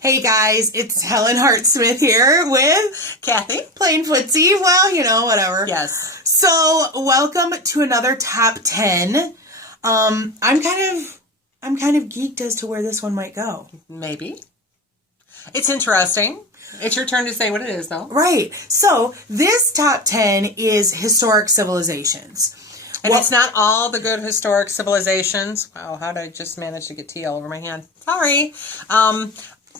Hey guys, it's Helen Hartsmith here with Cathy. Playing Footsie. Well, you know, whatever. Yes. So, welcome to another Top 10. I'm kind of geeked as to where this one might go. Maybe. It's interesting. It's your turn to say what it is, though. Right. So, this Top 10 is historic civilizations. And it's not all the good historic civilizations. Wow, how did I just manage to get tea all over my hand? Sorry.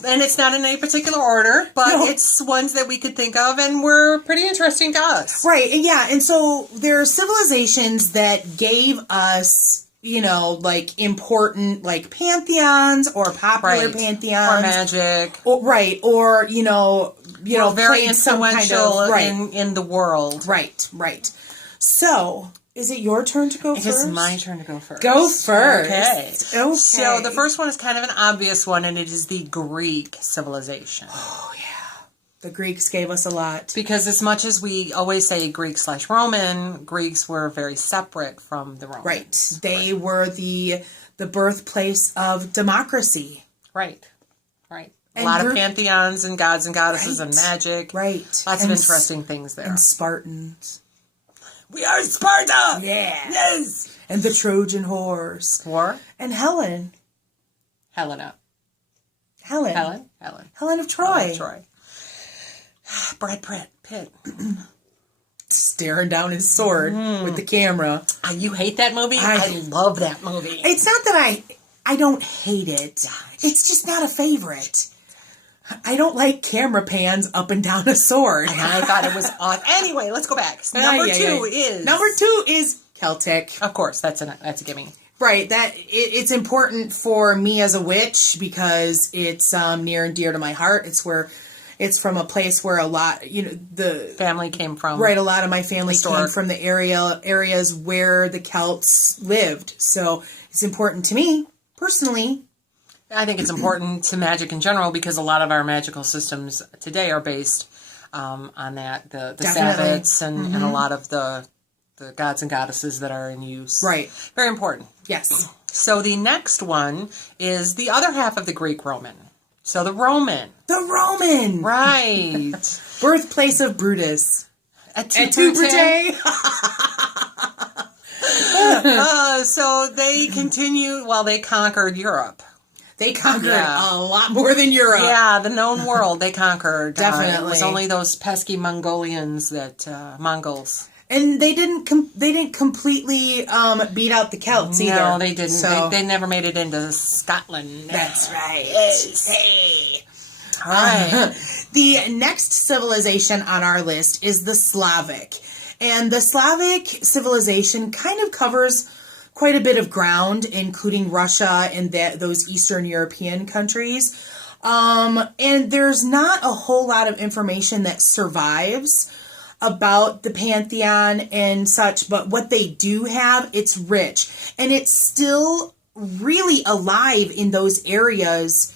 And it's not in any particular order, but it's ones that we could think of and were pretty interesting to us. Right, yeah. And so there are civilizations that gave us, you know, like important, like pantheons or popular pantheons. Or magic. Or, you know, very influential some kind of, in the world. Right. So, is it your turn to go first? It is my turn to go first. Go first. Okay. So the first one is kind of an obvious one, and it is the Greek civilization. Oh, yeah. The Greeks gave us a lot. Because as much as we always say Greek/Roman, Greeks were very separate from the Romans. Right. They were the birthplace of democracy. Right. A lot of pantheons and gods and goddesses and magic. Right. Lots of interesting things there. And Spartans. We are Sparta! Yeah. Yes! And the Trojan horse. War? And Helen. Helena. Helen. Helen of Troy. Brad Pitt. Staring down his sword with the camera. You hate that movie? I love that movie. It's not that I don't hate it. It's just not a favorite. I don't like camera pans up and down a sword. And I thought it was odd. Anyway, let's go back. Number two is Celtic. Of course, that's a gimme. Right. It's important for me as a witch because it's near and dear to my heart. It's from a place where a lot, the family came from. Right. A lot of my family came from the areas where the Celts lived. So it's important to me personally. I think it's important to magic in general because a lot of our magical systems today are based on that. The Sabbats and a lot of the gods and goddesses that are in use. Right. Very important. Yes. So the next one is the other half of the Greek-Roman. So the Roman. The Roman! Right. Birthplace of Brutus. Et tu, Brute? So they continued, they conquered Europe. They conquered a lot more than Europe. Yeah, the known world they conquered. Definitely. It was only those pesky Mongolians Mongols. And they didn't completely beat out the Celts either. No, they didn't. So. They never made it into Scotland. That's right. Yes. Hey. All right. The next civilization on our list is the Slavic. And the Slavic civilization kind of covers quite a bit of ground, including Russia and those Eastern European countries. And there's not a whole lot of information that survives about the Pantheon and such, but what they do have, it's rich. And it's still really alive in those areas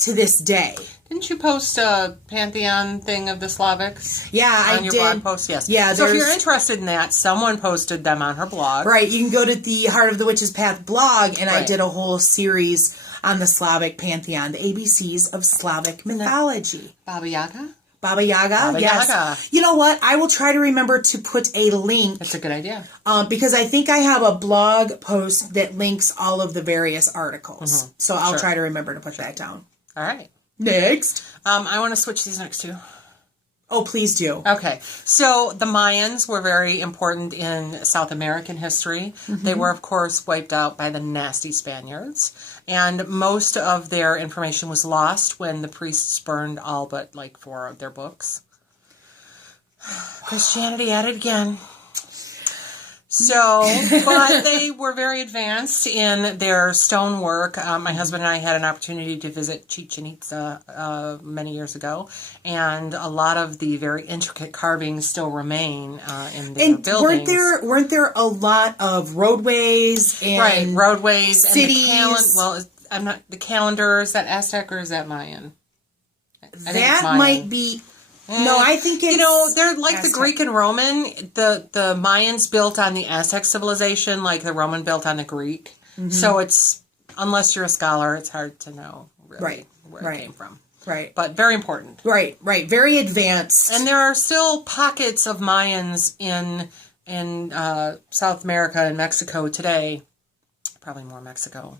to this day. Didn't you post a Pantheon thing of the Slavics? Yeah, I did. On your blog post? Yes. Yeah, so if you're interested in that, someone posted them on her blog. Right, you can go to the Heart of the Witch's Path blog, and I did a whole series on the Slavic Pantheon, the ABCs of Slavic mythology. Baba Yaga? Baba Yaga, yes. Yaga. You know what? I will try to remember to put a link. That's a good idea. Because I think I have a blog post that links all of the various articles. So I'll try to remember to put that down. All right. Next. I want to switch these next two. Oh, please do. Okay. So the Mayans were very important in South American history. They were, of course, wiped out by the nasty Spaniards. And most of their information was lost when the priests burned all but 4 of their books. Christianity at it again. So, but they were very advanced in their stonework. My husband and I had an opportunity to visit Chichen Itza many years ago, and a lot of the very intricate carvings still remain in their buildings. Weren't there a lot of roadways and roadways cities? And I'm not the calendar. Is that Aztec or is that Mayan? That might be. No, I think it's... they're like Aztec. The Greek and Roman. The Mayans built on the Aztec civilization, like the Roman built on the Greek. So it's, unless you're a scholar, it's hard to know really where it came from. Right. But very important. Right. Very advanced. And there are still pockets of Mayans in South America and Mexico today. Probably more Mexico.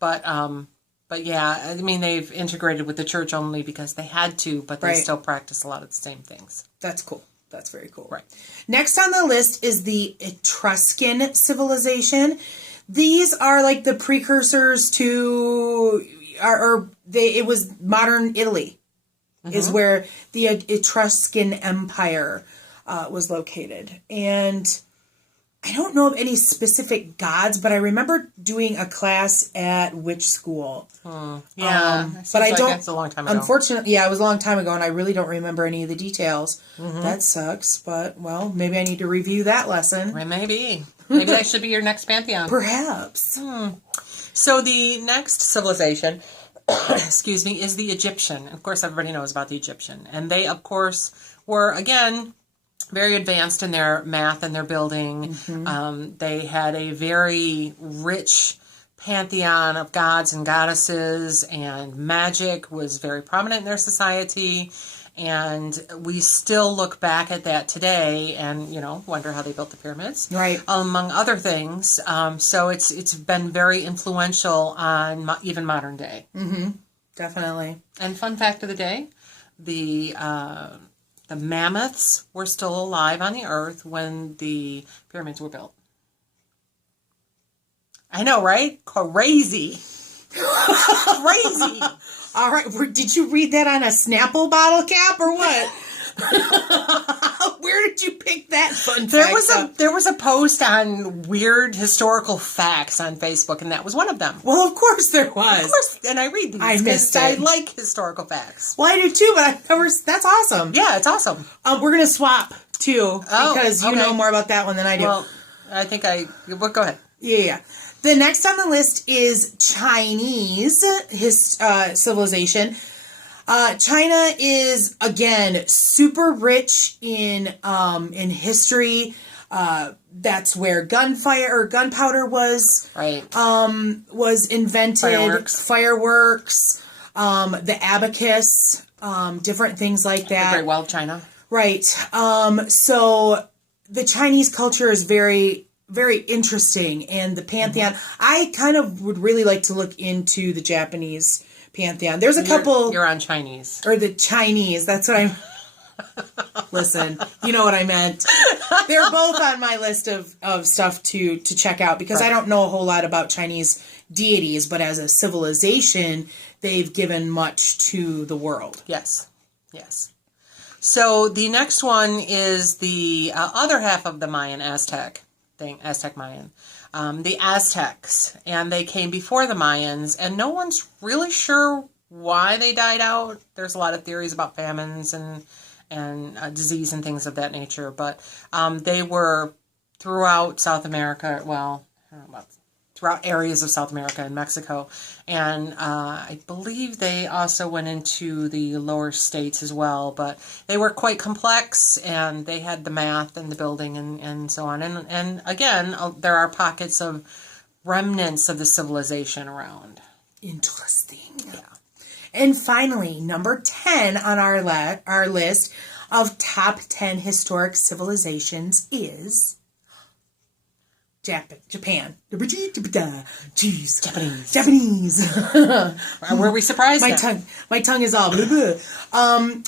But yeah, I mean, they've integrated with the church only because they had to, but they still practice a lot of the same things. That's cool. That's very cool. Right. Next on the list is the Etruscan civilization. These are like the precursors to, it was modern Italy, is where the Etruscan Empire was located. And I don't know of any specific gods, but I remember doing a class at witch school. Yeah, but I don't. It's a long time ago. Unfortunately, yeah, it was a long time ago, and I really don't remember any of the details. That sucks. But well, maybe I need to review that lesson. Maybe that should be your next pantheon. Perhaps. So the next civilization, excuse me, is the Egyptian. Of course, everybody knows about the Egyptian, and they, of course, were again very advanced in their math and their building. They had a very rich pantheon of gods and goddesses, and magic was very prominent in their society. And we still look back at that today and, wonder how they built the pyramids. Right. Among other things. So it's been very influential on even modern day. Definitely. And fun fact of the day, the mammoths were still alive on the earth when the pyramids were built. I know, right? Crazy. Crazy. All right. Did you read that on a Snapple bottle cap or what? Where did you pick that fun fact up? There was a post on weird historical facts on Facebook, and that was one of them. Well, of course there was. Of course, and I read these. I missed it. I like historical facts. Well, I do too, but I've never. That's awesome. Yeah, it's awesome. We're gonna swap too because you know more about that one than I do. Well, I think well, go ahead. Yeah. The next on the list is Chinese civilization. China is again super rich in history. That's where gunpowder was was invented. Fireworks, the abacus, different things like that. The Great Wall of China. Right. So the Chinese culture is very, very interesting, and the pantheon. I kind of would really like to look into the Japanese pantheon. There's a couple. You're on Chinese. Or the Chinese. That's what I'm. Listen, you know what I meant. They're both on my list of stuff to check out because I don't know a whole lot about Chinese deities, but as a civilization, they've given much to the world. Yes. So the next one is the other half of the Mayan Aztec Mayan. The Aztecs, and they came before the Mayans, and no one's really sure why they died out. There's a lot of theories about famines and disease and things of that nature, but they were throughout South America, well, I don't know about throughout areas of South America and Mexico, and I believe they also went into the lower states as well, but they were quite complex, and they had the math and the building and so on, and again, there are pockets of remnants of the civilization around. Interesting. Yeah. And finally, number 10 on our list of top 10 historic civilizations is Japan. Jeez. Japanese. Were we surprised? My tongue is all blah, blah.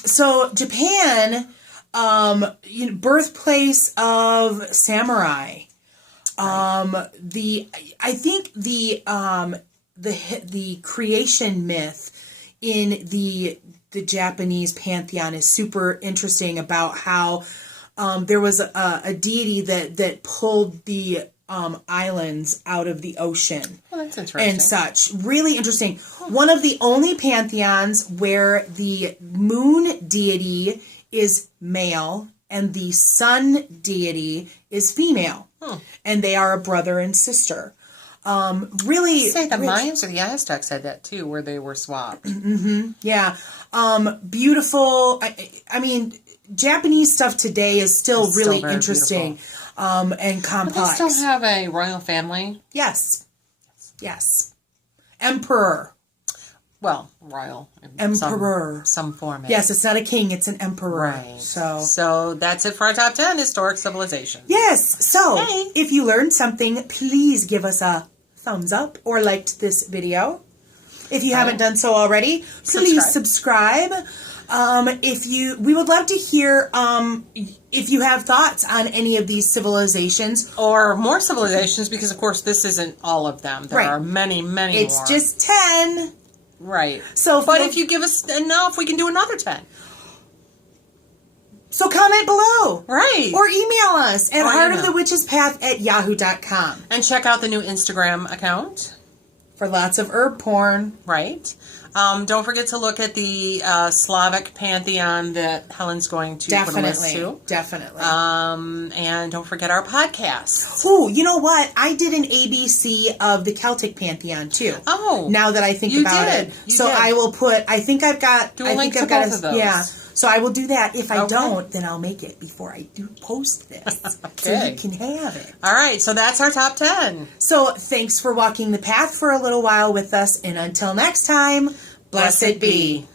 So Japan, birthplace of samurai. I think the creation myth in the Japanese pantheon is super interesting about how there was a deity that pulled the islands out of the ocean. Well, that's interesting. And such. Really interesting. One of the only pantheons where the moon deity is male and the sun deity is female. And they are a brother and sister. Really, say the Mayans or the Aztecs had that too, where they were swapped. Yeah. Beautiful. I mean, Japanese stuff today is still really interesting and complex. But they still have a royal family. Yes. Emperor. Well, royal. Emperor. Some format. Yes, it's not a king, it's an emperor. Right. So that's it for our top 10 historic civilizations. yes. So Hey. if you learned something, please give us a thumbs up or liked this video. If you haven't done so already, please subscribe. We would love to hear if you have thoughts on any of these civilizations. Or more civilizations, because of course this isn't all of them. There are many, many more. It's just 10. Right. So but if you give us enough, we can do another 10. So comment below. Right. Or email us at heartofthewitchespath@yahoo.com. And check out the new Instagram account. For lots of herb porn. Right. Don't forget to look at the Slavic pantheon that Helen's going to put a list to. Definitely. And don't forget our podcast. Oh, you know what? I did an ABC of the Celtic pantheon too. Oh. Now that I think about it. So I will put, I think I've got... Do a link to both of those. Yeah. So I will do that. If I don't, then I'll make it before I do post this. So you can have it. All right. So that's our top 10. So thanks for walking the path for a little while with us. And until next time, blessed be.